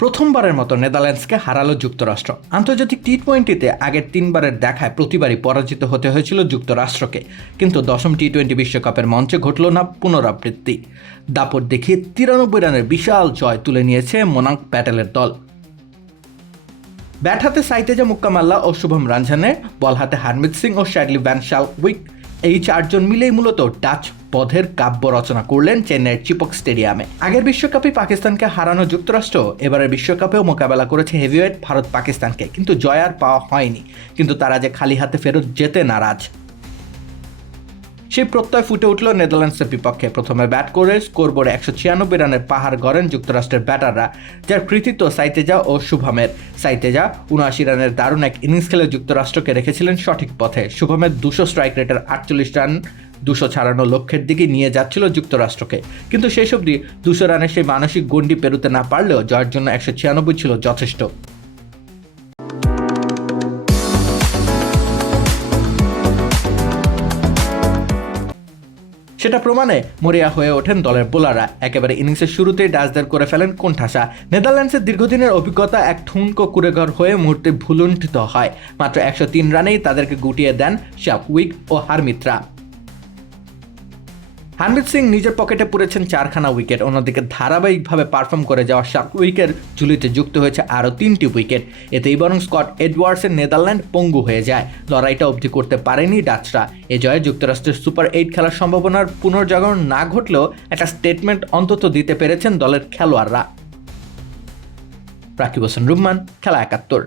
প্রথমবারের মতো নেদারল্যান্ডসকে হারালো যুক্তরাষ্ট্র। আন্তর্জাতিক টি টোয়েন্টিতে আগের তিনবারের দেখায় প্রতিবারই পরাজিত হতে হয়েছিল যুক্তরাষ্ট্রকে। কিন্তু দশম টি টোয়েন্টি বিশ্বকাপের মঞ্চে ঘটল না পুনরাবৃত্তি। দাপট দেখিয়ে তিরানব্বই রানের বিশাল জয় তুলে নিয়েছে মোনাক প্যাটেলের দল। ব্যাট হাতে সাইতেজা মুক্কামাল্লা ও শুভম রাঞ্জানে বল হাতে হারমিত সিং ও শ্যাডলি ভ্যান উইক এই চারজন মিলেই মূলত ডাচ পথের কাব্য রচনা করলেন চেন্নাইয়ের চিপক স্টেডিয়ামে। আগের বিশ্বকাপে পাকিস্তানকে হারানো যুক্তরাষ্ট্র, এবারের বিশ্বকাপেও মোকাবেলা করেছে হেভিওয়েট ভারত পাকিস্তানকে কিন্তু জয় আর পাওয়া হয়নি। কিন্তু তারা যে খালি হাতে ফেরত যেতে নারাজ। সেই প্রত্যয় ফুটে উঠল নেদারল্যান্ডসের বিপক্ষে। প্রথমে ব্যাট করে স্কোরবোর্ডে একশো ছিয়ানব্বই রানের পাহাড় গড়েন যুক্তরাষ্ট্রের ব্যাটাররা, যার কৃতিত্ব সাইতেজা ও শুভমের। সাইতেজা উনআশি রানের দারুণ এক ইনিংস খেলে যুক্তরাষ্ট্রকে রেখেছিলেন সঠিক পথে। শুভমের দুশো স্ট্রাইক রেটের আটচল্লিশ রান দুশো ছাড়ানো লক্ষ্যের দিকে নিয়ে যাচ্ছিল যুক্তরাষ্ট্রকে। কিন্তু শেষ অবধি দুশো রানের সেই মানসিক গণ্ডি পেরোতে না পারলেও জয়ের জন্য একশো ছিয়ানব্বই ছিল যথেষ্ট। সেটা প্রমাণে মরিয়া হয়ে ওঠেন দলের বোলাররা। একেবারে ইনিংসের শুরুতেই ডাচদের করে ফেলেন কোণঠাসা। নেদারল্যান্ডসের দীর্ঘদিনের অভিজ্ঞতা এক ঠুনকো কুড়েঘর হয়ে মুহূর্তে ভুলুণ্ঠিত হয়। মাত্র একশো তিন রানেই তাদেরকে গুটিয়ে দেন শাকউইক ও হারমিত্রা। হারমিত সিং নিজের পকেটে পুরেছেন চারখানা উইকেট, অন্যদিকে ধারাবাহিকভাবে পারফর্ম করে যাওয়া শাক উইকের ঝুলিতে যুক্ত হয়েছে আরও তিনটি উইকেট। এতেই বরং স্কট এডওয়ার্ডসের নেদারল্যান্ড পঙ্গু হয়ে যায়। লড়াইটা অবধি করতে পারেনি ডাচরা। এ জয়ে যুক্তরাষ্ট্রের সুপার এইট খেলার সম্ভাবনার পুনর্জাগরণ না ঘটলেও একটা স্টেটমেন্ট অন্তত দিতে পেরেছেন দলের খেলোয়াড়রা। রাকিব হোসেন রুম্মান, খেলা একাত্তর।